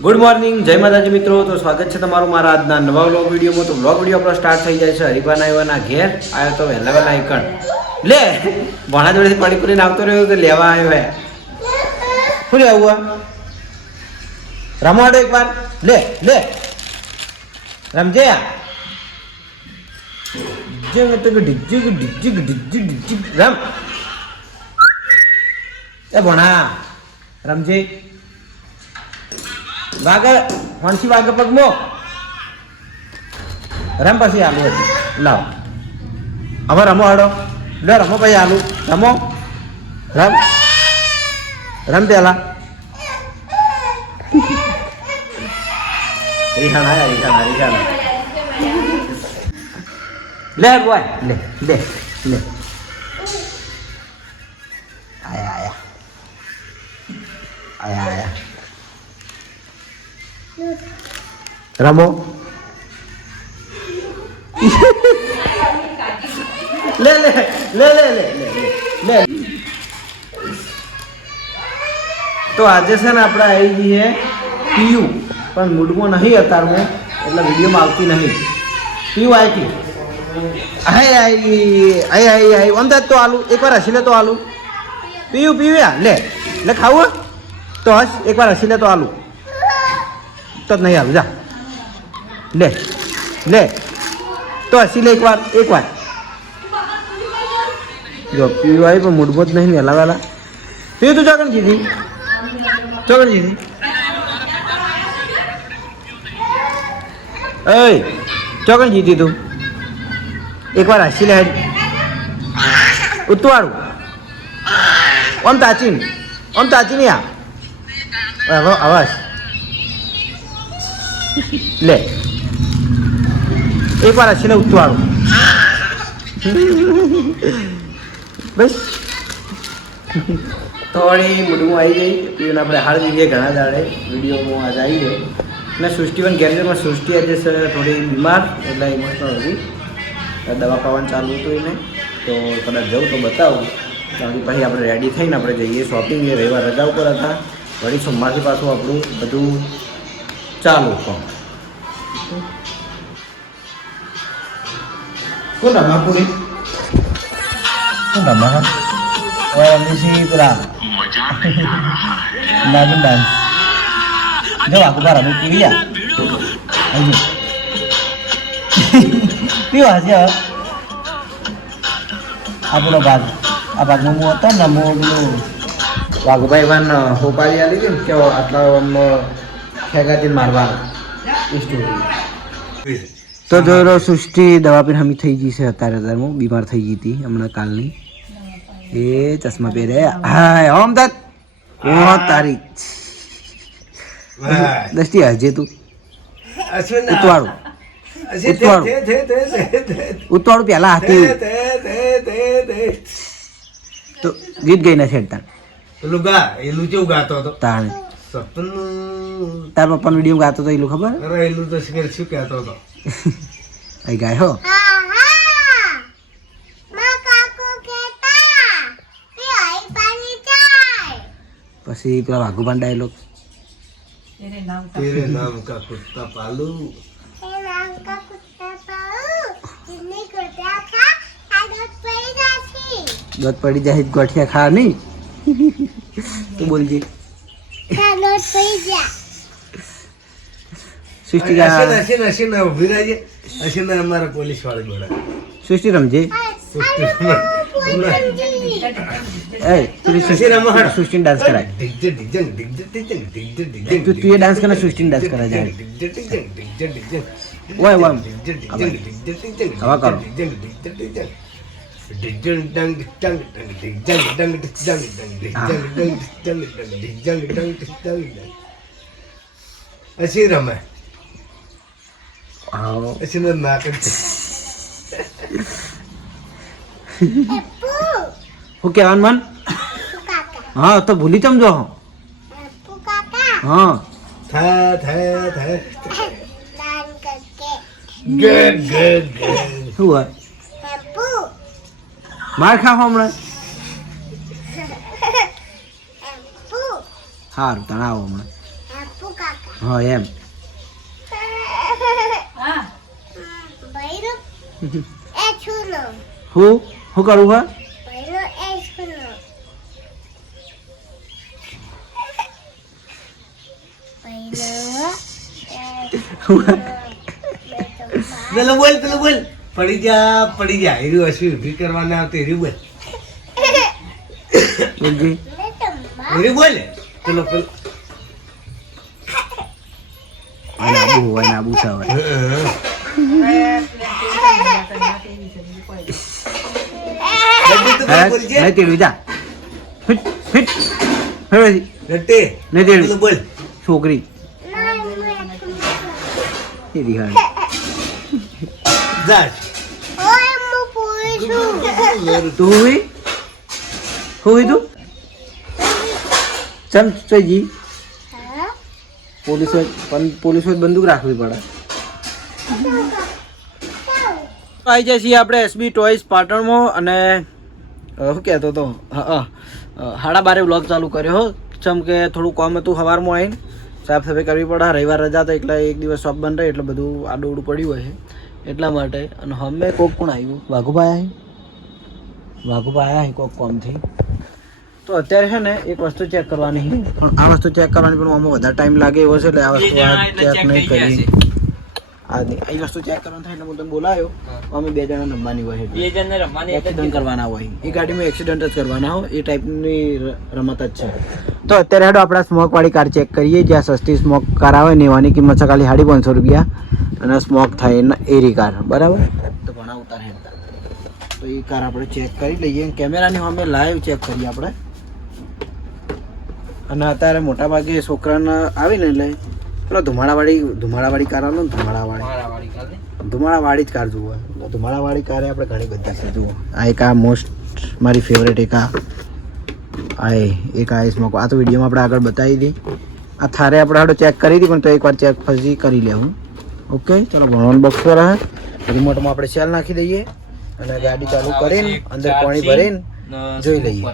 Good morning, જય માતાજી મિત્રો. તો સ્વાગત છે તમારું મારા આજના નવા વ્લોગ વિડીયોમાં. તો વ્લોગ વિડીયો આપણો સ્ટાર્ટ થઈ જાય છે હરિભાના એવાના ઘેર. આવ્યો તો વહેલા વહેલા એકણ લે ભણા જોડેથી પાણીપુરીને આવતો રહ્યો તો લેવા આવ્યો હે. શું લે આવું રમાડો એક વાર લે લે રમજે રમ એ ભણા રમજે વાગે ફણસી વાગે પગમો રમ પછી આલુ હતી લાવ હવે રમો હડો લે રમો પછી આલુ રમો રમ રમ પેલા રીહાણા લે બોય લે લે લે આયા આયા આયા રમો લે લે લે લે લે લે તો આજે છે ને આપણે આવી જઈએ પીયુ પણ મૂડમાં નહીં અત્યારમાં એટલે વિડીયોમાં આવતી નહીં. પીયુ આવી આઈ અંદાજ તો આલુ એકવાર હસી લે તો આલુ પીયુ પીયુ યા લે લે ખાવું તો હસ એકવાર હસી લે તો આલુ તો જ નહીં આવું જા લે લે તો હસી લે એકવાર જો પીયુ આવી પણ મૂડમાં જ નહીં ને હલાવાલા પીયુ તું ચોકન જીધી એ ચોકન જીતી તું એકવાર હસી લે ઉતવાળું ઓમ તાચીન યા હવે આવાજ લે એકવાર હસી લે ઉતવાળું બસ થોડી મૂડમાં આવી ગઈ પીને આપણે હાર દીધીએ ઘણા દાડે વિડીયોમાં આજે આવી ગયો અને સૃષ્ટિવન ગેરેજમાં સૃષ્ટિ આજે થોડી બીમાર એટલે ઇમોશનલ હતી દવા પાવાનું ચાલુ હતું એને તો કદાચ જવું તો બતાવું ત્યાંથી પછી આપણે રેડી થઈને આપણે જઈએ શોપિંગ એ રવિવાર રજા ઉપર હતા વળી સોમવારથી પાછું આપણું બધું ચાલુ પણ કોણ રમા પૂરી કોણ રમા પેલા નાગિન ડાન્સ જો આખું બાર અમે પીવ્યા પીવા છે આપણો ભાગ આ ભાગનો મો હતો ને મોડનું વાઘભાઈ વાન હોપારી આલી હતી ને કે આટલા ખેગાથી મારવા સ્ટોરી તો જોઈ સૃષ્ટિ દવા પીને હમી થઈ ગઈ છે અત્યારે બીમાર થઈ ગઈ હતી હમણાં કાલની એ ચશ્મા પહેરે હા ઓમ દત્ત ઓ તારી દસ્તી હજે તું ઉતવાળું પેલા હાથી તો ગીત ગઈ ના છેડતા તાણે તાર પપ્પાનો વિડીયો ગાતો તો એલું ખબર શું કહેતો હતો અહીં ગાય હો પછી પેલા વાઘુબાન ડાયલોગ तेरे नाम का कुत्ता पालू દોત પડી જાય ગોઠિયા ખા નહીં તું બોલજી સૃષ્ટિ ઉભી રહેજે હસીને અમારા પોલીસ વાળા બોલા સૃષ્ટિ રમજે સૃષ્ટિ ડાન્સ કરાય તું એ ડાન્સ કરે સૃષ્ટિ ડાન્સ કરાય જાય ઓય ઓય હવા કરો હસી રમે હસીને નાક હું કહેવાનું મન હા તો ભૂલી સમજો હા શું હોય માર ખાવ હમણાં સારું તણાવ હમણાં હા એમ હું કરું હા પેલો બોલ પડી જા એરી વસ્તુ ઊભી કરવાના આવતી એરી બોલ એરી બોલ પેલો આબુ સાવે નહીં તેડવી જા ફિટ ફિટ રટ્ટે નહીં તેડવી પેલો બોલ છોકરી એ રિહાડ જા તું હુઈ તું ચમ ચોજી પોલીસો બંદૂક રાખવી પડે આવી જાય છીએ આપણે એસબી ટોયસ પાટણમાં અને શું કહેતો હતો હા 12:30 વ્લોગ ચાલુ કર્યો ચમ કે થોડું કામ હતું સવારમાં આવીને સાફ સફાઈ કરવી પડે રવિવાર રજા તો એટલે એક દિવસ શોપ બંધ રહે એટલે બધું આડું પડ્યું હોય એટલા માટે અને અમે કોક પણ આવ્યું વાઘુભાઈ આવ્યા કોક કોમથી તો અત્યારે છે ને એક વસ્તુ ચેક કરવાની પણ આ વસ્તુ ચેક કરવાની પણ આમાં વધારે ટાઈમ લાગે એવો છે એટલે આ વસ્તુ ચેક નહીં કરી આ વસ્તુ ચેક કરવાનું થાય એટલે હું તમને બોલાયો અમે 2 જણા રમવાની હોય એક્સિડન્ટ કરવાના હોય એ ગાડીમાં એક્સિડન્ટ જ કરવાના હોય એ ટાઈપની રમત જ છે તો અત્યારે હેડો આપણા સ્મોક વાળી કાર ચેક કરીએ જ્યાં સસ્તી સ્મોક કાર આવે ને એવાની કિંમત છે ખાલી 550 રૂપિયા અને સ્મોક થાય એરી કાર બરાબર તો ઘણા ઉતાર હેડતા તો એ કાર આપણે ચેક કરી લઈએ કેમેરાની અમે લાઈવ ચેક કરીએ આપણે અને અત્યારે મોટા ભાગે છોકરાને આવીને એટલે પેલો ધુમાડાવાળી કાર આવે ને ધુમાડાવાળી જ કાર જુઓ ધુમાડાવાળી કાર આપણે ઘણી બધી છે જુઓ આ એક આ મોસ્ટ મારી ફેવરેટ એક આ સ્મોક આ તો વિડીયોમાં આપણે આગળ બતાવી હતી આ થારે આપણે હાડો ચેક કરી હતી પણ તો એકવાર ચેક ફરી કરી લેવું ઓકે ચલો ભણવાનું બોક્સ પર હે રિમોટમાં આપણે સેલ નાખી દઈએ અને ગાડી ચાલુ કરીને અંદર પાણી ભરીને જોઈ લઈએ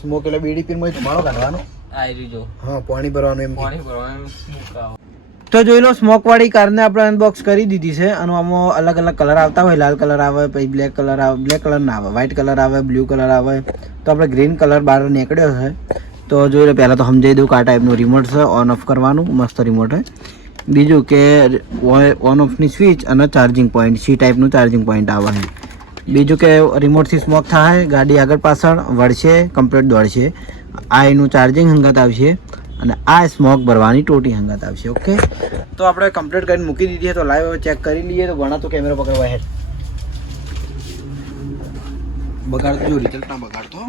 સ્મોક એટલે બીડી પીન માં ધુમાડો કાઢવાનો હા પાણી ભરવાનું એમ તો જોઈ લો સ્મોક વાળી કારને આપણે અનબોક્સ કરી દીધી છે અને આમાં અલગ અલગ કલર આવતા હોય લાલ કલર આવે પછી બ્લેક કલર આવે બ્લેક કલર ના આવે વ્હાઇટ કલર આવે બ્લુ કલર આવે તો આપણે ગ્રીન કલર બહાર નીકળ્યો છે તો જોઈ લો પહેલાં તો સમજાવી દઉં કે આ ટાઈપનું રિમોટ છે ઓન ઓફ કરવાનું મસ્ત રિમોટ છે બીજું કે ઓન ઓફની સ્વિચ અને ચાર્જિંગ પોઈન્ટ સી ટાઈપનું ચાર્જિંગ પોઈન્ટ આવે છે બીજું કે રિમોટથી સ્મોક થાય ગાડી આગળ પાછળ વળશે કમ્પ્લીટ દોડશે આ એનું ચાર્જિંગ હંગાત આવશે અને આ સ્મોક ભરવાની ટોટી હંગાત આવશે ઓકે તો આપણે કમ્પ્લીટ કરીને મૂકી દીધી તો લાઈવ ચેક કરી લઈએ તો ઘણા તો કેમેરો પકડવા હેડ બગાડતો જો રિઝલ્ટ ના બગાડતો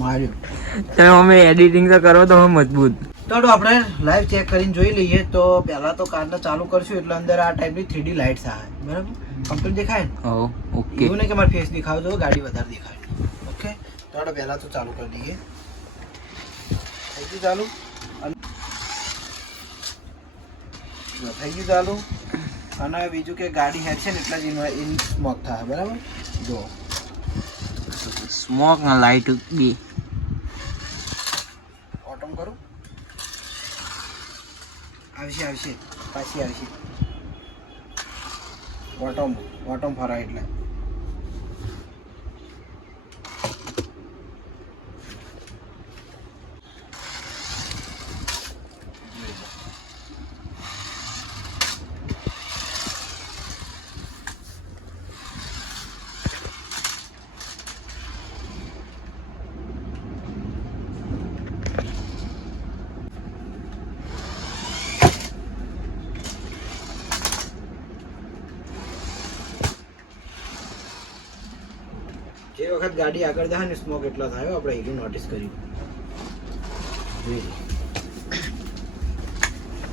માર્યો તમે અમે એડિટિંગ તો કરો તો મજબૂત તો આપણે લાઈવ ચેક કરીને જોઈ લઈએ તો પહેલા તો કારને ચાલુ કરશું એટલે અંદર આ ટાઈપની 3D લાઇટ્સ આવે બરાબર કમ્પ્લીટ દેખાય ને ઓકે એવું નહીં કે મારે ફેસ દેખાવ જો ગાડી વધારે દેખાય ઓકે તો આપણે પહેલા તો ચાલુ કરી દઈએ થઈ ગયું ચાલુ થઈ ગયું ચાલુ અને બીજું કે ગાડી હેડ છે ને એટલા જ ઇન સ્મોક થાય બરાબર જો સ્મોક ના લાઈટ બી ઓટમ કરું આવશે પાછી આવશે ઓટમ ફરાય એટલે જે વખત ગાડી આગળ જાય ને સ્મોક એટલો થાય આપણે એવું નોટિસ કર્યું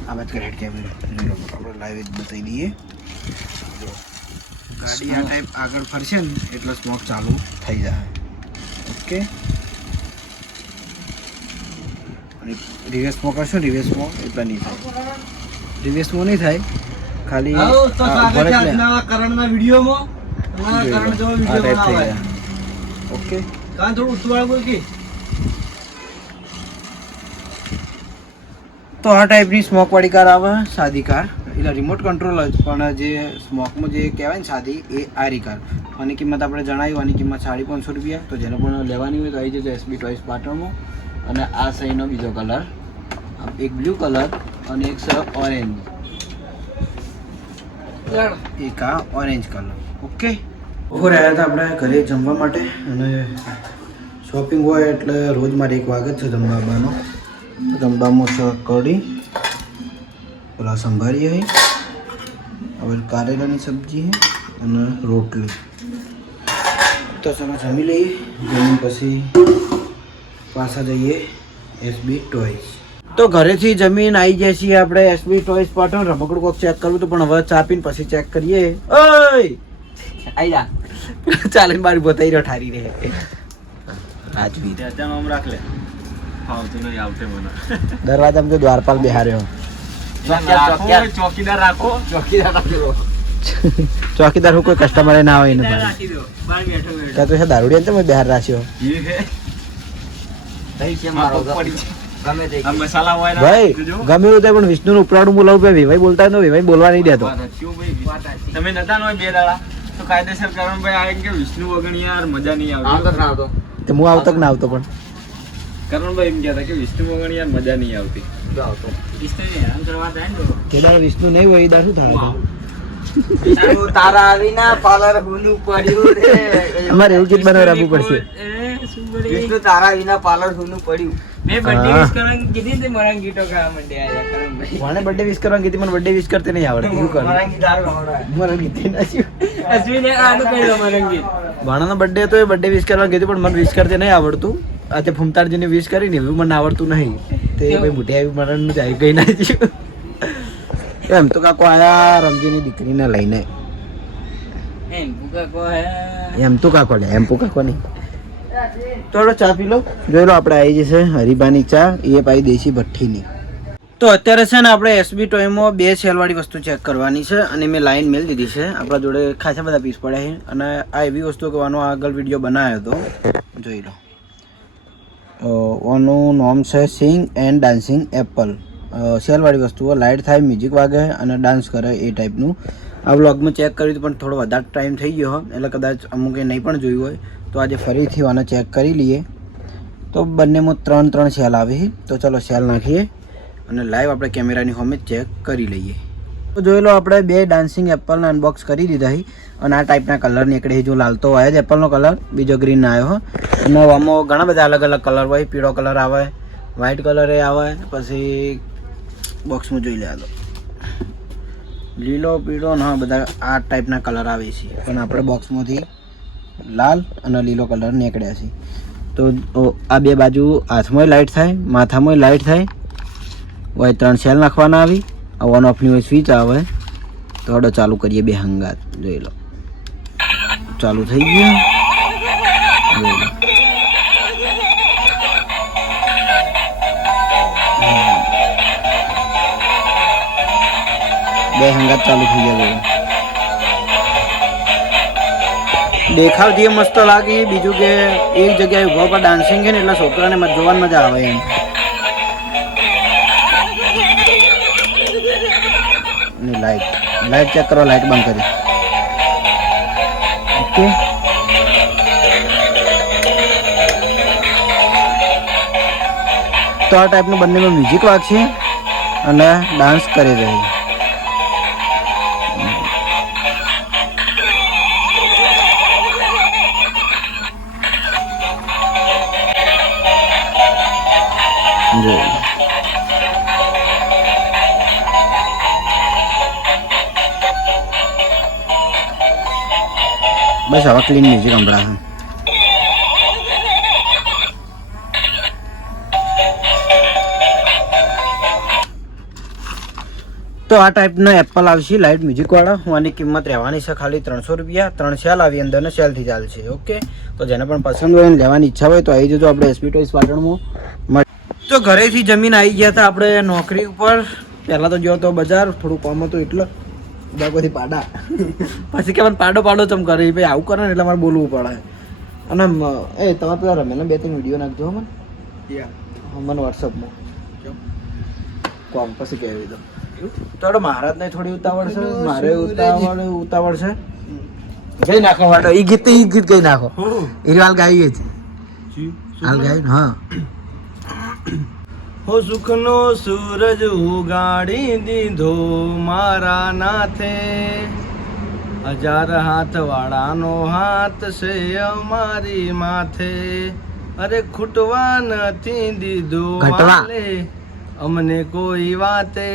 આ વાત કરે કેમેરો આપણે લાઈવ જ બતાવી દઈએ ગાડી આ ટાઈપ આગળ ફરશે ને એટલે સ્મોક ચાલુ થઈ જાય ઓકે અને રિવર્સમાં કરશો રિવર્સમાં એટલા નહીં થાય રિવર્સમાં નહીં થાય ખાલી કરણના વિડીયોમાં કરણ જેવો વિડીયો બનાવે ઓકે કાન થોડું ઉતવાળ બોલ કે તો આ ટાઈપની સ્મોકવાળી કાર આવે સાદી કાર, એટલે રિમોટ કંટ્રોલ જ, પણ જે સ્મોકમાં જે કહેવાય ને સાદી એ આરી કાર. આની કિંમત આપણે જણાવી, આની કિંમત 550 રૂપિયા. તો જેને પણ લેવાની હોય તો આવી જજો એસબી ટોયસ પાટણમાં. અને આ સહીનો બીજો કલર, એક બ્લુ કલર અને એક છે ઓરેન્જ, એક આ ઓરેન્જ કલર. ઓકે, બપોરે આવ્યા હતા આપણે ઘરે જમવા માટે, અને શોપિંગ હોય એટલે રોજ મારે 1 વાગે જ છે જમવા આવવાનો. જમવામાં છે કઢી, પેલા સંભારી છે, હવે કારેલાની સબ્જી છે અને રોટલી. તો ચાલો જમી લઈએ, જમીન પછી પાછા જઈએ એસબી ટોયસ. તો ઘરેથી જમીન આવી જાય છીએ આપણે એસબી ટોયસ પાટણ. રમકડું કોક ચેક કરવું તો પણ હવે ચા પીને પછી ચેક કરીએ. ઓય આઈ જા, ચાલે મારી બતાઈ રહ્યો ઠારી રે રાજવીર. આમ રાખ લે, આવતું નહીં આવતે મને. દરવાજામાં તો દ્વારપાલ બેહાર્યો. ચોકીદાર રાખો, ચોકીદાર રાખો. ચોકીદાર હું કોઈ કસ્ટમર ના હોય ને રાખી દો, બહાર બેઠો બેઠો. ત્યાં તો છે દારૂડિયા ને તમે બહાર રાખ્યો. એ છે નહીં છે મારો પડી છે. ગમે તે આ મસાલા હોય ને ભાઈ જોજો. ગમે એવું થાય પણ વિષ્ણુનું ઉપરાડું બોલાવું ભાઈ. વિભાઈ બોલતા ન વિભાઈ બોલવા નહીં દેતો. વાત સાચી હો ભાઈ. તમે નતા ને 2 દાડા તો કાયદેસર કરણભાઈ આવે કે વિષ્ણુ વગર યાર મજા નહીં આવતો આવતી. ના આવતો. તે હું આવતો કે ના આવતો, પણ કરણભાઈ એમ કહેતા કે વિષ્ણુ વગર યાર મજા નહીં આવતી. જો આવતો. કે દાડો વિષ્ણુ નહીં હોય એ દાડો શું થાય? તું તારા આવીના પાલર હુનું પડ્યું રે. અમારે એવું ગીત બનાવી રાખવું પડશે. વિષ્ણુ તારા વિના પાલર હુનું પડ્યું. મને બર્થડે વિશ કરવાનું કીધી, મને બર્થડે વિશ કરતે નહીં આવડે. શું કરું? મરંગી દારૂ ખવડાવે. મારા ગીતે ભાણાનો બર્થડે હતો, એ બર્થડે વિશ કરવાનું કીધું પણ મને વિશ કરતે નહીં આવડતું. આજે ફૂમતાળજીને વિશ કરી ને એવું મને આવડતું નહીં. તે ભાઈ મોટી આવી મરણનું જાય ગઈ ના થયું. એમ તો કાકો આયા રમજીની દીકરીને લઈને. એમ તો કાકો લે, એમ તો કાકો નહીં. થોડો ચા પી લો. જોઈ લો આપણે આવી જશે હરીબાની ચા, એ પાઈ દેશી ભઠ્ઠીની. તો અત્યારે છે ને આપણે એસબી ટોયમાં 2 સેલવાળી વસ્તુ ચેક કરવાની છે, અને મેં લાઈન મેલ દીધી છે. આપણા જોડે ખાસા બધા પીસ પડ્યા છે, અને આ એવી વસ્તુ કે આનો આગળ વિડીયો બનાવ્યો હતો, જોઈ લો. આનું નામ છે સિંગ એન્ડ ડાન્સિંગ એપલ. સેલવાળી વસ્તુઓ, લાઇટ થાય, મ્યુઝિક વાગે અને ડાન્સ કરે એ ટાઈપનું. આ વ્લોગમાં ચેક કર્યું પણ થોડો વધારે ટાઈમ થઈ ગયો, એટલે કદાચ અમુકે નહીં પણ જોયું હોય. તો આજે ફરીથી આને ચેક કરી લઈએ. તો બંનેમાં 3 સેલ આવે છે. તો ચલો સેલ નાખીએ અને લાઈવ આપણે કેમેરાની સામે ચેક કરી લઈએ. તો જોઈ લો આપણે 2 ડાન્સિંગ એપલના અનબોક્સ કરી દીધા છે, અને આ ટાઈપના કલર નીકળે. જો લાલ તો હોય જ એપલનો કલર, બીજો ગ્રીન આવ્યો. અને આમાં ઘણા બધા અલગ અલગ કલર હોય. પીળો કલર આવે, વ્હાઇટ કલર એ આવે, પછી બોક્સમાં જોઈ લે, લીલો, પીળો ને બધા આ ટાઈપના કલર આવે છે. પણ આપણે બોક્સમાંથી લાલ અને લીલો કલર નીકળ્યા છે. તો આ 2 બાજુ હાથમાં લાઇટ થાય, માથામાં લાઇટ થાય. હોય 3 સેલ નાખવાના આવી. ઓન ઓફની હોય સ્વિચ આવે. તો હડો ચાલુ કરીએ 2 હંગાત. જોઈ લો ચાલુ થઈ ગયું. જોઈ લો બે હંગાત ચાલુ થઈ ગયા. દેખાવથી મસ્ત લાગે. બીજું કે એક જગ્યાએ ઉભા પર ડાન્સિંગ છે ને એટલે છોકરાને જોવાની મજા આવે એમ. લાઈટ ચેક કરો, લાઈટ બંધ કરી. ઓકે, તો આ ટાઈપનું બંનેમાં મ્યુઝિક વાગશે અને ડાન્સ કરી રહી. બસ હવે ક્લીન મ્યુઝિક સંભળાશે. તો આ ટાઈપનો એપલ આવશે લાઇટ મ્યુઝિકવાળા. હું આની કિંમત રહેવાની છે ખાલી 300 રૂપિયા. 3 સેલ આવી અંદર ને સેલથી ચાલશે. ઓકે, તો જેને પણ પસંદ હોય ને લેવાની ઈચ્છા હોય તો આવી જજો આપણે એસબી ટોયસ પાટણમાં. તો ઘરેથી જમીન આવી ગયા હતા આપણે નોકરી ઉપર. પહેલાં તો ગયો તો બજાર, થોડું કામ હતું એટલે બધી પાડા. પછી કે મને પાડો પાડો ચમ કરે ભાઈ, આવું કરે ને એટલે મારે બોલવું પડે. અને એ તમારે પેલા રમેલા 2-3 વિડીયો નાખજો મને. મને વોટ્સઅપમાં કોમ પછી કહેવી દો તો મહારાજ ને થોડી ઉતાવળ છે મારે ઉતાવળ છે ગઈ નાખો વાટો ઈ ગીત ગઈ નાખો એ હાલ ગાઈએ છે હાલ ગાય હા હો સુખનો સૂરજ ઉગાડી દીધો મારા નાથે 1000 હાથ વાળાનો હાથ છે અમારી માથે અરે ખૂટવા નથી દીધો ઘટવા. વાલે અમને કોઈ વાતે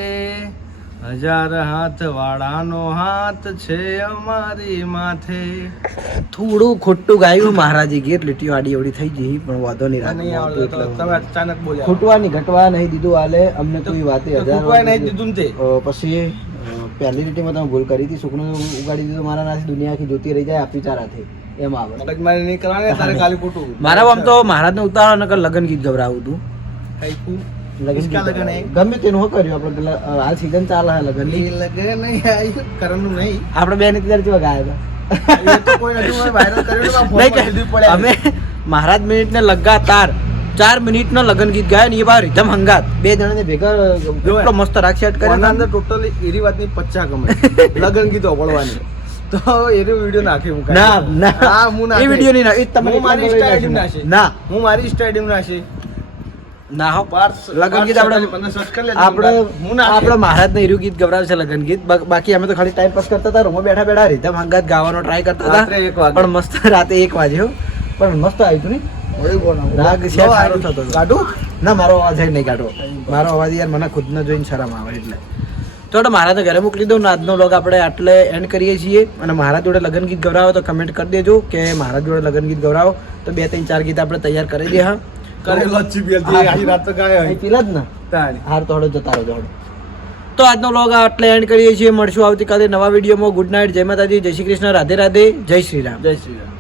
1000 હાથ વાળાનો હાથ છે અમારી માથે થોડું ખોટું ગાયું મહારાજે ગીત લીટી વાડી એવડી થઈ ગઈ પણ વાંધો નહીં નહીં રાખ આવડતું એટલે તમે અચાનક બોલ્યા ખૂટવા નહીં ઘટવા નહીં દીધું હાલે અમને કોઈ વાતે તો 1000 ખૂટવાય નહીં દીધું ને તે. પછી પહેલી લીટીમાં તમે ભૂલ કરી હતી સુખનો ઉગાડી દીધો મારા નાથી દુનિયા આખી જોતી રહી જાય આપી ચારાથી એમ આવે મગજમારી નહીં કરવાની તારે ખાલી ખોટું મારા આમ તો મહારાજને ઉતારો નકર લગન ગીત ગભરાવું હતું કઈકું લગન ઇસકા ગીત લગન હે? ગમે તેનું શું કર્યું આપણે પેલા હાલ સીઝન ચાલે છે લગનની લગે નહીં આવ્યું કરવાનું નહીં આપણે બે ની ત્યારે કેવા ગાયા હતા એ તો કોઈ નથી મને વાયરલ કર્યું ને નહીં કે અમે મહારાજ મિનિટ ને લગાતાર 4 મિનિટ નો લગન ગીત ગાયા ને એ બાર રીધમ હંગાત બે જણાને ભેગા એટલો મસ્ત રાગ સેટ કોના કર્યો અંદર ટોટલી એરી વાતની 50 કમાઈ લગન ગીતો પડવાની તો એનો વિડિયો નાખી હું ના ના હા હું એ વિડિયો નહીં ના એ તમે હું મારી સ્ટાઈલ નાખી ના હું મારી સ્ટાઈલ નાખી ના હો લગન ગીત આપણે મને સર્ચ કરી લેજો આપણે હું નાખી આપણે મહારાજ ને એરું ગીત ગવડાવે છે લગન ગીત બાકી અમે તો ખાલી ટાઈમ પાસ કરતા હતા રૂમમાં બેઠા બેઠા રીધમ હંગાત ગાવાનો ટ્રાય કરતા રાત્રે હતા 1 વાગે પણ મસ્ત રાતે 1 વાગે હો પણ મસ્ત આવ્યું હતું ને રાગ છે સારો થતો હતો. કાઢું ના મારો અવાજ જ નહીં કાઢો મારો અવાજ યાર મને ખુદને જોઈને શરમ આવે એટલે તો મહારાજને ઘરે મોકલી દઉં ને આજનો વ્લોગ આપણે આટલે એન્ડ કરીએ છીએ અને મહારાજ જોડે લગન ગીત ગવડાવો તો કમેન્ટ કરી દેજો કે મહારાજ જોડે લગન ગીત ગવડાવો તો 2 3 4 ગીત આપણે તૈયાર કરી દે હા કરેલો જ CPL થી આખી રાત તો ગાયો અહીં પેલા જ ને તાણી હાર તો હળો જતા રહો હળો. તો આજનો વ્લોગ આટલે એન્ડ કરીએ છીએ મળશું આવતીકાલે નવા વિડીયોમાં ગુડ નાઇટ જય માતાજી જય શ્રી કૃષ્ણ રાધે રાધે જય શ્રી રામ જય શ્રી રામ